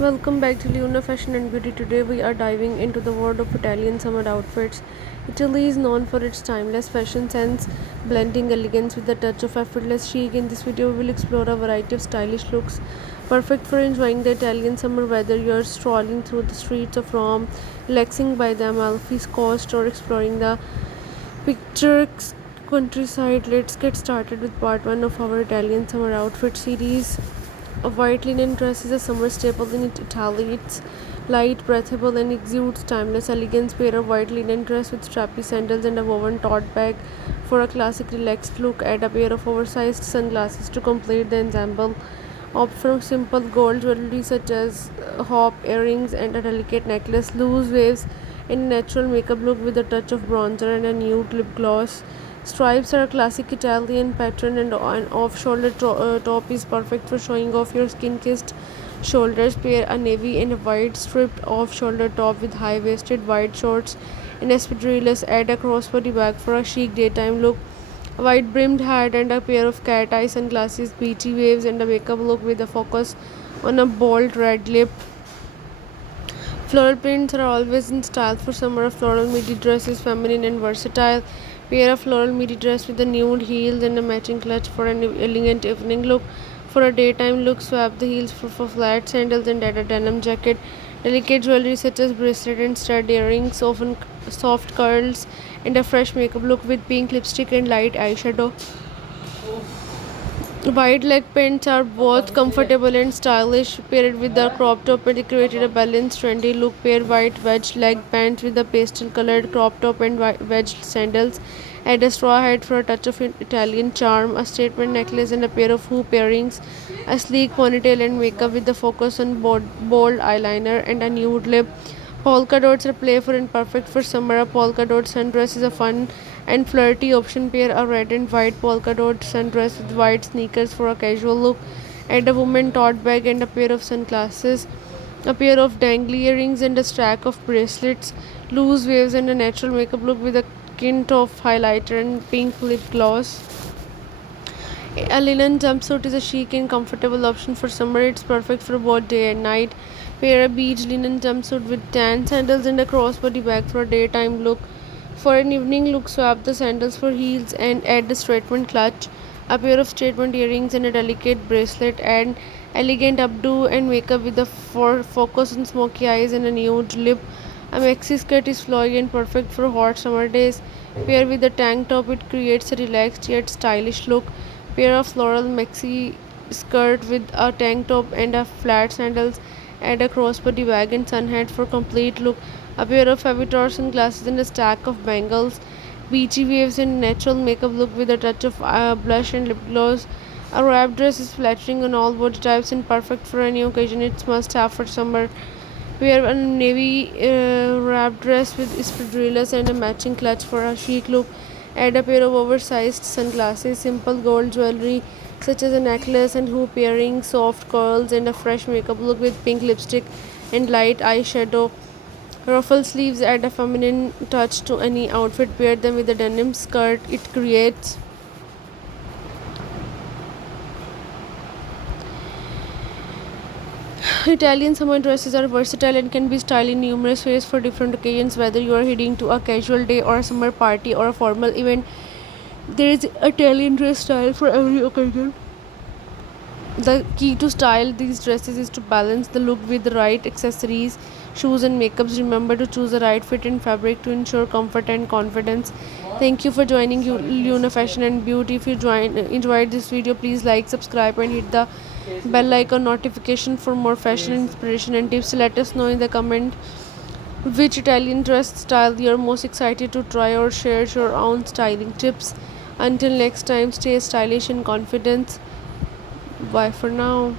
Welcome back to Luna Fashion and Beauty. Today we are diving into the world of Italian summer outfits. Italy is known for its timeless fashion sense, blending elegance with a touch of effortless chic. In this video, we will explore a variety of stylish looks, perfect for enjoying the Italian summer weather. You're strolling through the streets of Rome, relaxing by the Amalfi Coast, or exploring the picturesque countryside. Let's get started with part 1 of our Italian summer outfit series. A white linen dress is a summer staple in Italy. It's light, breathable, and exudes timeless elegance. Pair a white linen dress with strappy sandals and a woven tote bag for a classic, relaxed look. Add a pair of oversized sunglasses to complete the ensemble. Opt for simple gold jewelry such as hop earrings and a delicate necklace. Loose waves and a natural makeup look with a touch of bronzer and a nude lip gloss. Stripes are a classic Italian pattern, and an off-shoulder top is perfect for showing off your skin-kissed shoulders. Pair a navy and a white striped off-shoulder top with high-waisted white shorts and espadrilles. Add a crossbody bag for a chic daytime look. A white brimmed hat and a pair of cat eye sunglasses, beachy waves, and a makeup look with a focus on a bold red lip. Floral prints are always in style for summer. A floral midi dress is feminine and versatile. Pair a floral midi dress with a nude heels and a matching clutch for an elegant evening look. For a daytime look, swap the heels for flat sandals and add a denim jacket. Delicate jewelry such as bracelet and stud earrings, often soft curls, and a fresh makeup look with pink lipstick and light eyeshadow. Wide leg pants are both comfortable and stylish. Paired with the crop top, and created a balanced, trendy look. Pair white wedge leg pants with a pastel colored crop top and wedged sandals. Add a straw hat for a touch of Italian charm. A statement necklace and a pair of hoop earrings. A sleek ponytail and makeup with the focus on bold eyeliner and a nude lip. Polka dots are playful and perfect for summer. A polka dot sundress is a fun and flirty option. Pair a red and white polka dot sundress with white sneakers for a casual look. Add a woman tote bag and a pair of sunglasses. A pair of dangly earrings and a stack of bracelets. Loose waves and a natural makeup look with a hint of highlighter and pink lip gloss. A linen jumpsuit is a chic and comfortable option for summer. It's perfect for both day and night. Pair a beige linen jumpsuit with tan sandals and a crossbody bag for a daytime look. For an evening look, swap the sandals for heels and add the statement clutch. A pair of statement earrings and a delicate bracelet. And elegant updo and makeup with a focus on smoky eyes and a nude lip. A maxi skirt is flowy and perfect for hot summer days. Pair with a tank top, it creates a relaxed yet stylish look. Pair of floral maxi skirt with a tank top and a flat sandals. Add a crossbody bag and sun hat for complete look. A pair of heavy sunglasses and a stack of bangles. Beachy waves and natural makeup look with a touch of blush and lip gloss. A wrap dress is flattering on all body types and perfect for any occasion. It's must have for summer. Wear a navy wrap dress with espadrilles and a matching clutch for a chic look. Add a pair of oversized sunglasses, simple gold jewelry such as a necklace and hoop earrings, soft curls, and a fresh makeup look with pink lipstick and light eyeshadow. Ruffle sleeves add a feminine touch to any outfit. Pair them with a denim skirt. It creates Italian summer dresses are versatile and can be styled in numerous ways for different occasions. Whether you are heading to a casual day or a summer party or a formal event, there is Italian dress style for every occasion. The key to style these dresses is to balance the look with the right accessories, shoes, and makeups. Remember to choose the right fit and fabric to ensure comfort and confidence. Thank you for joining Luna Fashion and Beauty. If you enjoyed this video, please like, subscribe, and hit the bell icon notification for more fashion inspiration and tips. Let us know in the comment which Italian dress style you are most excited to try, or share your own styling tips. Until next time, stay stylish and confident. Bye for now.